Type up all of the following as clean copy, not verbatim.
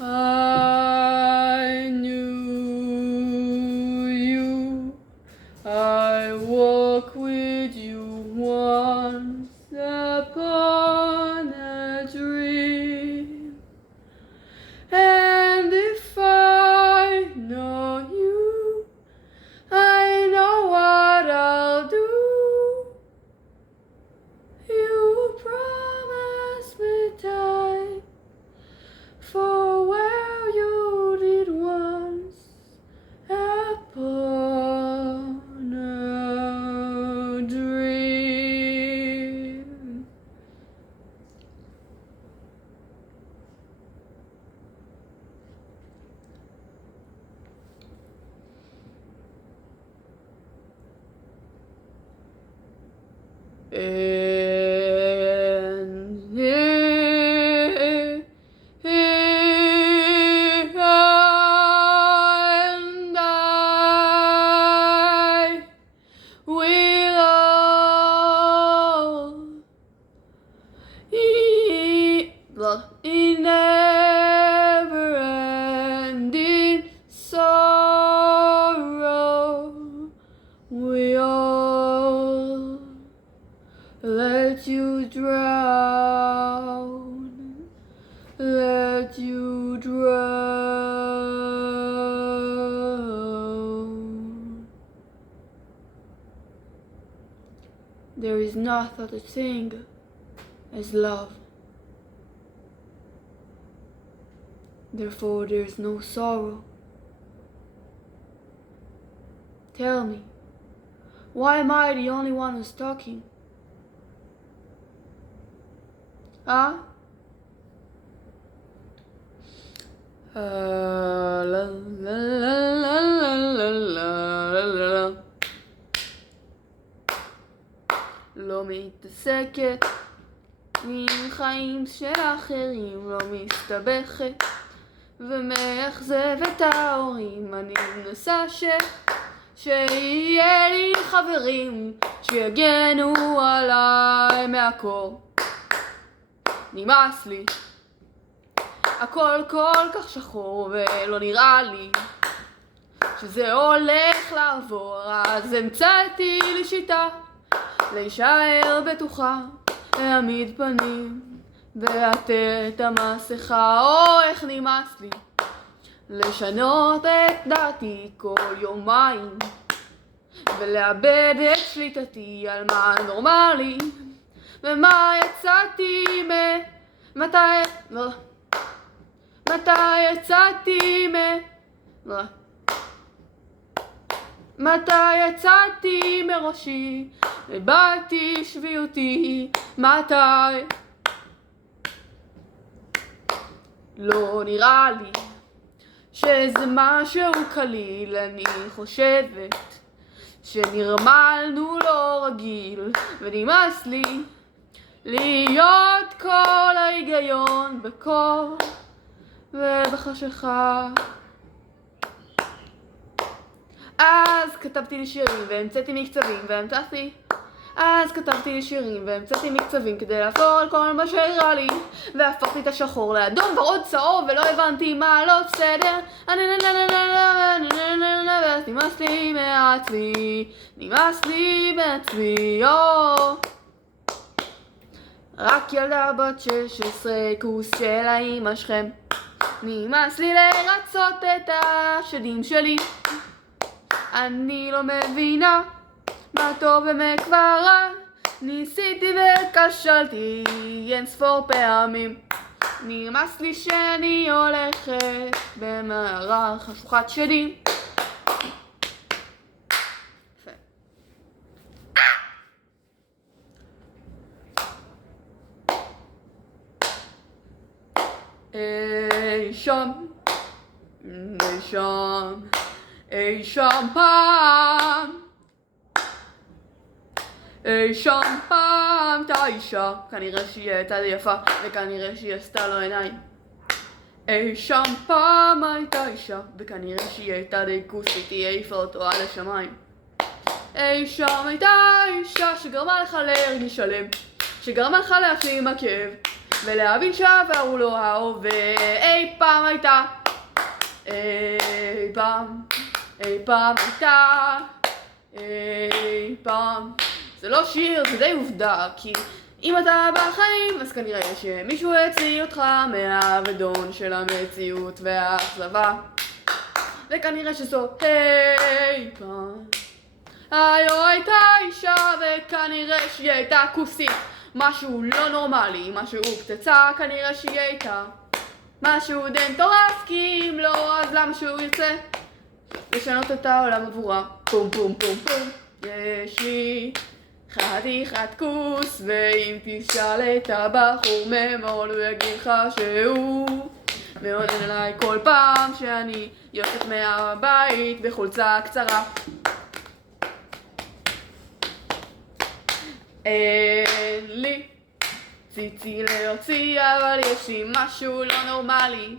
I knew you. I walked with you once upon a dream. And if I know you, I know what I'll do. You promised me time for where you did once upon a dream. And I will all in never-ending sorrow, we all let you drown, let you drown. There is no such a thing as love. Therefore there is no sorrow. Tell me, why am I the only one who's talking? Huh? La la la la la la la. לא מתעסקת עם חיים של אחרים, לא מסתבכת ומאכזב את ההורים. אני מנסה שיהיה לי חברים שיגנו עליי מהקור. נמאס לי, הכל כל כך שחור ולא נראה לי שזה הולך לעבור. אז המצאתי לי שיטה להישאר בטוחה, להעמיד פנים ולעטה את המסכה. או איך נמאס לי לשנות את דעתי כל יומיים ולאבד את שליטתי על מה נורמלי ומה יצאתי מתי יצאתי מראשי, איבדתי שביעותי, מתי? לא נראה לי שזה משהו קליל, אני חושבת שנרמלנו לא רגיל, ונמאס לי להיות כל ההיגיון בקור ובחשיכה. אז כתבתי לי שירים והמצאתי מקצבים והמצאתי כדי לעבור על כל מה שהראה לי, והפכתי את השחור לאדום ורוד צהוב ולא הבנתי מה לא בסדר. ואז נמאס לי מעצמי, רק ילדה בת 16 כוס של האמא שלכם. נמאס לי לרצות את השדים שלי, אני לא מבינה מה טוב ומה כבר רע, ניסיתי וכשלתי אין ספור פעמים. נמאס לי שאני הולכת במערה חשוכת שדים. אי שם פעם הייתה אישה, כנראה שהיא הייתה די יפה וכנראה שהיא עשתה לו עיניים. אי שם פעם הייתה אישה וכנראה שהיא הייתה די כוסית, היא העיפה אותו על השמיים. אי שם הייתה אישה שגרמה לך להרגיש שלם, שגרמה לך להפנים הכאב, ולהבין שעבר הוא לא ההווה. אי פעם הייתה, אי פעם הייתה, אי פעם. זה לא שיר, זה די עובדה, כי אם אתה בחיים, אז כנראה שמישהו הציל אותך מהאבדון של המציאות והאכזבה. וכנראה שזו אי פעם. היו הייתה אישה וכנראה שהיא הייתה כוסית. משהו לא נורמלי, משהו פצצה, כנראה שהיא הייתה משהו די מטורף, כי אם לא, אז למה שהוא ירצה לשנות את העולם עבורה? פום פום פום פום. יש לי חתיכת כוס, ואם תשאל את הבחור ממול הוא יגיד לך שהוא מעונן עליי כל פעם שאני יוצאת מהבית בחולצה קצרה. אין לי ציצי להוציא, אבל יש לי משהו לא נורמלי,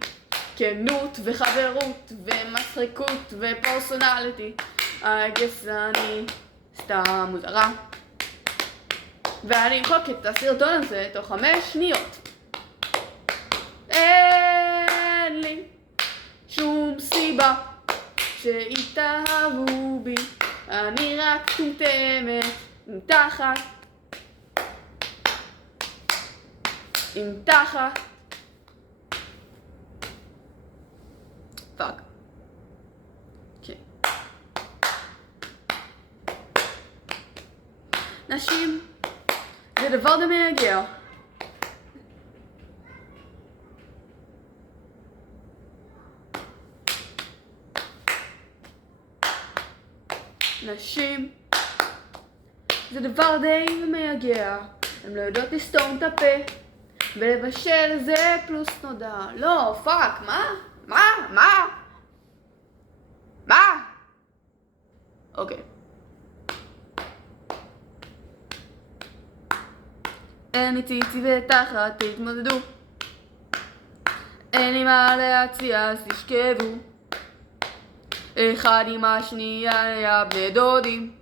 כנות וחברות ומצחיקות ופרסונליטי. I guess אני סתם מוזרה, ואני אמחוק את הסרטון הזה תוך 5 שניות. אין לי שום סיבה שיתאהבו בי, אני רק טומטמת עם תחת, עם תחת. פאק. כן. נשים זה דבר די מייגע. נשים זה דבר די מייגע. הן לא יודעות לסתום את הפה ולבשל זה פלוס נודע. לא, פאק, מה? אוקיי. אין לי ציצי ותחת, תתמודדו. אין לי מה להציע, אז תשכבו אחד עם השנייה, היה בני דודים.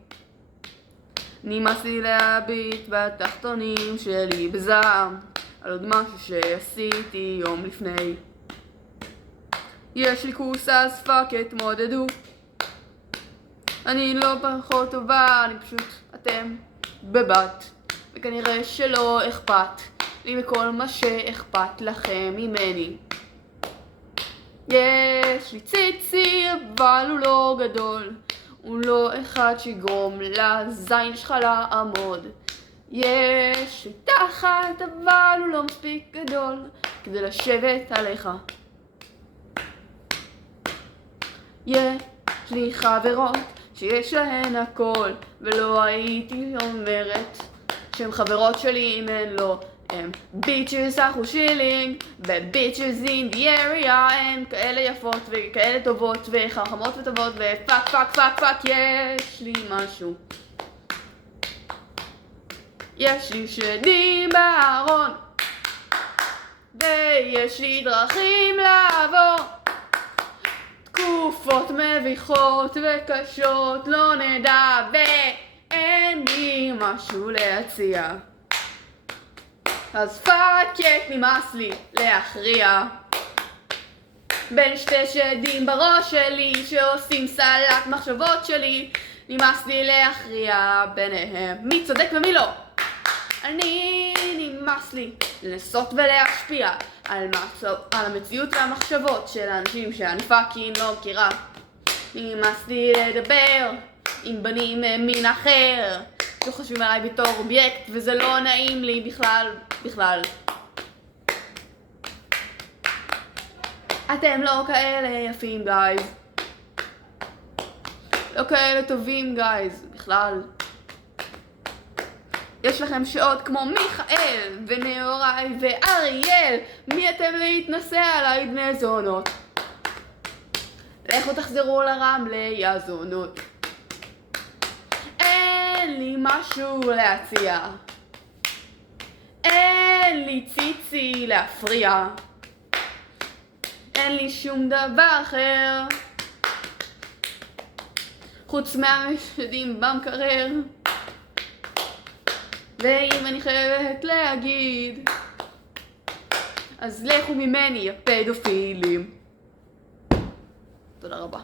נמאס לי להביט בתחתונים שלי בזעם על עוד משהו שעשיתי יום לפני. יש לי כוס, אז פאק, התמודדו. אני לא פחות טובה, אני פשוט אתם בבת, וכנראה שלא אכפת לי מכל מה שאכפת לכם ממני. יש לי ציצי, אבל הוא לא גדול, הוא לא אחד שיגרום לזין שלך לעמוד. יש לי תחת, אבל הוא לא מספיק גדול כדי לשבת עליך. יש לי חברות שיש להן הכל, ולא הייתי אומרת שהן חברות שלי אם הן לא. הם ביצ'ס אחו שילינג וביצ'ס אין די אריה, הן כאלה יפות וכאלה טובות וחכמות וטובות ופאק פאק פאק פאק. יש לי משהו, יש לי שדים בארון, ויש לי דרכים לעבור תקופות מביכות וקשות, לא נדע, ואין לי משהו להציע. אז פאק, נמאס לי להכריע בין שתי שדים בראש שלי שעושים סלט מחשבות שלי. נמאס לי להכריע ביניהם מי צודק ומי לא. אני נמאס לי לנסות ולהשפיע על המציאות והמחשבות של האנשים שאני פאקינג לא מכירה. נמאס לי לדבר עם בנים ממין אחר שחושבים עליי בתור אובייקט, וזה לא נעים לי בכלל. אתם לא כאלה יפים גייז, לא כאלה טובים גייז בכלל. יש לכם שעות כמו מיכאל ונאורי ואריאל, מי אתם להתנסה עליי בני זונות? לכו תחזרו לרמלה יא זונות. אין לי משהו להציע, אין לי ציצי להפריע, אין לי שום דבר אחר חוץ מהמשדים במקרר. ואם אני חייבת להגיד, אז לכו ממני, יא פדופילים. תודה רבה.